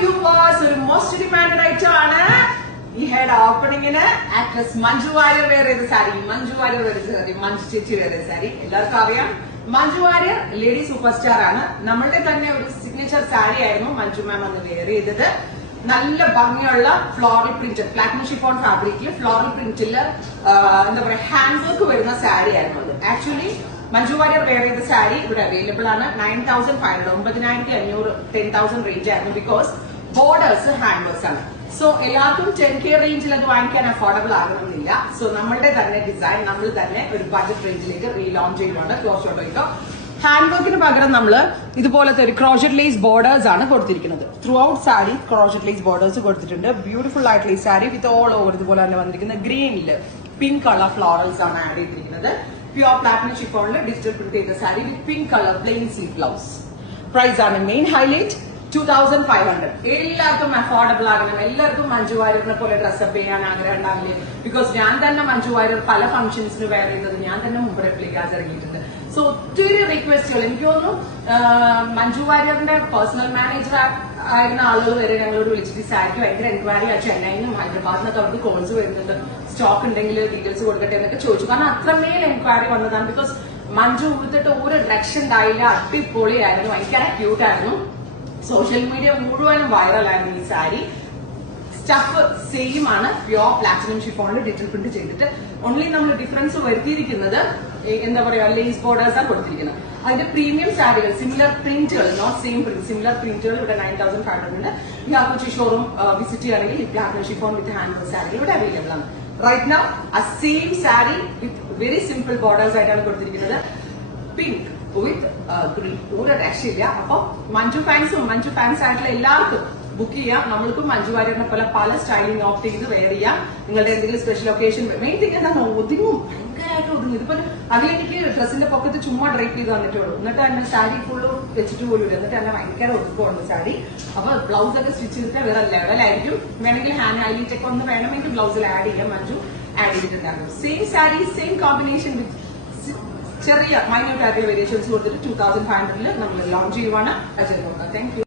viewers, ഒരു most demanded item ആണ് ഈ ഹെഡ് ഓപ്പണിങ്ങിന് ആക്ട്രസ് മഞ്ജു വാര്യർ വെയർ ചെയ്ത സാരി. മഞ്ജു വാര്യർ വെയർ ചെയ്ത സാരി, മഞ്ജു ചേച്ചി വെയർ ചെയ്ത സാരി എല്ലാവർക്കും അറിയാം. Manju Warrier lady super star ആണ്. നമ്മളുടെ തന്നെ ഒരു സിഗ്നേച്ചർ സാരി ആയിരുന്നു മഞ്ജു മാം അന്ന് വെയർ ചെയ്തത്. നല്ല ഭംഗിയുള്ള ഫ്ലോറൽ പ്രിന്റ്, പ്ലാറ്റിനം ഷിഫോൺ ഫാബ്രിക്കിൽ ഫ്ലോറൽ പ്രിന്റില് എന്താ പറയാ ഹാൻഡ് വർക്ക് വരുന്ന സാരി ആയിരുന്നു അത്. ആക്ച്വലി മഞ്ജു വാര്യർ വെയർ ചെയ്ത സാരി ഇവിടെ അവൈലബിൾ ആണ്. 9,500, 9,500, 10,000 റേഞ്ച് ആയിരുന്നു. ബിക്കോസ് ബോർഡേഴ്സ് ഹാൻഡ് വർക്ക്സ് ആണ്. സോ എല്ലാവർക്കും 10K റേഞ്ചിൽ അത് വാങ്ങിക്കാൻ അഫോർഡബിൾ ആകണമെന്നില്ല. സോ നമ്മളുടെ തന്നെ ഡിസൈൻ നമ്മൾ തന്നെ ഒരു ബഡ്ജറ്റ് റേഞ്ചിലേക്ക് റീലോഞ്ച് ചെയ്യുന്നുണ്ട്. ക്ലോസ് ഷോട്ടോയ്ക്കോ ഹാൻഡ് വർക്കിന് പകരം നമ്മൾ ഇതുപോലത്തെ ഒരു ക്രോഷറ്റ് ലേസ് ബോർഡേഴ്സ് ആണ് കൊടുത്തിരിക്കുന്നത്. Throughout sari crochet lace borders കൊടുത്തിട്ടുണ്ട്. ബ്യൂട്ടിഫുൾ ആയിട്ടുള്ള ഈ സാരി വിത്ത് ഓൾ ഓവർ ഇതുപോലെ തന്നെ വന്നിരിക്കുന്നത് ഗ്രീനില് പിങ്ക് കളർ ഫ്ലോറൽസ് ആണ് ആഡ് ചെയ്തിരിക്കുന്നത്. പ്യുവർ പ്ലാറ്റിനം ഷിഫോണിൽ ഡിജിറ്റൽ പ്രിന്റ് ചെയ്ത sari with pink colour plain sleeve blouse. Price ആണ് മെയിൻ ഹൈലൈറ്റ്, 2,500. എല്ലാവർക്കും അഫോർഡബിൾ ആകണം. എല്ലാവർക്കും മഞ്ജു വാര്യറിനെ പോലെ ഡ്രസ്സപ്പ് ചെയ്യാൻ ആഗ്രഹം ഉണ്ടാവില്ലേ? ബിക്കോസ് ഞാൻ തന്നെ മഞ്ജു വാര്യർ പല ഫംഗ്ഷൻസിന് വെയർ ചെയ്യുന്നത് ഞാൻ തന്നെ മുമ്പ് റെപ്ലിക്കാസ് ഇറങ്ങിയിട്ടുണ്ട്. സോ ഒത്തിരി റിക്വസ്റ്റുകൾ എനിക്ക് തോന്നുന്നു മഞ്ജു വാര്യറിന്റെ പേഴ്സണൽ മാനേജർ ആയിരുന്ന ആളുകൾ വരെ ഞങ്ങളോട് വിളിച്ചിട്ട് സാരിക്ക് ഭയങ്കര എൻക്വയറി ആ ചെന്നൈയിൽ നിന്നും ഹൈദരാബാദിൽ നിന്നൊക്കെ അവർക്ക് കോൾസ് വരുന്നുണ്ട്. സ്റ്റോക്ക് ഉണ്ടെങ്കിൽ ഡീറ്റെയിൽസ് കൊടുക്കട്ടെ എന്നൊക്കെ ചോദിച്ചു. കാരണം അത്രമേൽ എൻക്വയറി വന്നതാണ്. ബിക്കോസ് മഞ്ജു ഉടുത്തിട്ട് ഒരു ഡയറക്ഷൻ ഉണ്ടായില്ല, അടിപൊളിയായിരുന്നു, ഭയങ്കര ക്യൂട്ടായിരുന്നു. സോഷ്യൽ മീഡിയ മുഴുവനും വൈറലായിരുന്നു ഈ സാരി. സ്റ്റഫ് സെയിം ആണ്, പ്യുവർ പ്ലാറ്റിനം ഷിഫോണിൽ ഡിജിറ്റൽ പ്രിന്റ് ചെയ്തിട്ട് ഓൺലി നമ്മൾ ഡിഫറൻസ് വരുത്തിയിരിക്കുന്നത് എന്താ പറയാ ലേസ് ബോർഡേഴ്സ് ആണ് കൊടുത്തിരിക്കുന്നത്. അതിന്റെ പ്രീമിയം സാരികൾ സിമിലർ പ്രിന്റുകൾ, നോട്ട് സെയിം പ്രിന്റ്, സിമിലർ പ്രിന്റുകൾ ഇവിടെ 9,500 യാക്കുച്ചി ഷോറൂം വിസിറ്റ് ചെയ്യുകയാണെങ്കിൽ platinum chiffon with hand work sari ഇവിടെ അവൈലബിൾ ആണ്. റൈറ്റ് നൗ ആ same sari with very simple borders ആയിട്ടാണ് കൊടുത്തിരിക്കുന്നത്. പിങ്ക് വിത്ത് ഗ്രീൻ, ഒരു രക്ഷയില്ല. അപ്പൊ മഞ്ജു ഫാൻസ് ആയിട്ടുള്ള എല്ലാവർക്കും ബുക്ക് ചെയ്യാം. നമ്മൾക്കും മഞ്ജു വാര്യറിനെ പോലെ പല സ്റ്റൈലിംഗ് ഓപ്റ്റ് ചെയ്ത് വെയർ ചെയ്യാം. നിങ്ങളുടെ എന്തെങ്കിലും സ്പെഷ്യൽ ഒക്കേഷൻ മെയിൻ തിങ് എന്താണ് ഒതുങ്ങും, ഭയങ്കരമായിട്ട് ഒതുങ്ങും. ഇതിപ്പോ അതിലെനിക്ക് ഡ്രസ്സിന്റെ പൊക്കത്ത് ചുമ്മാ ഡ്രൈപ്പ് ചെയ്ത് വന്നിട്ടുള്ളൂ. എന്നിട്ട് തന്നെ സാരി ഫുള്ള് വെച്ചിട്ട് പോലും ഇല്ല. എന്നിട്ട് തന്നെ ഭയങ്കര ഒതുക്കമുണ്ട് സാരി. അപ്പൊ ബ്ലൗസ് ഒക്കെ സ്റ്റിച്ച് ചെയ്തിട്ട് വേറെ ലെവലായിരിക്കും. വേണമെങ്കിൽ ഹാൻഡ് ഹൈലൈറ്റ് ഒക്കെ ഒന്ന് വേണമെങ്കിൽ ബ്ലൗസിൽ ആഡ് ചെയ്യാം. മഞ്ജു ആഡ് ചെയ്തിട്ടുണ്ടായിരുന്നു. Same sari same combination with ചെറിയ മൈന്യൂട്ട് ആയിട്ടുള്ള വേരിയേഷൻസ് കൊടുത്തിട്ട് 2,500 നമ്മൾ ലോഞ്ച് ചെയ്യുവാണ്. Thank you.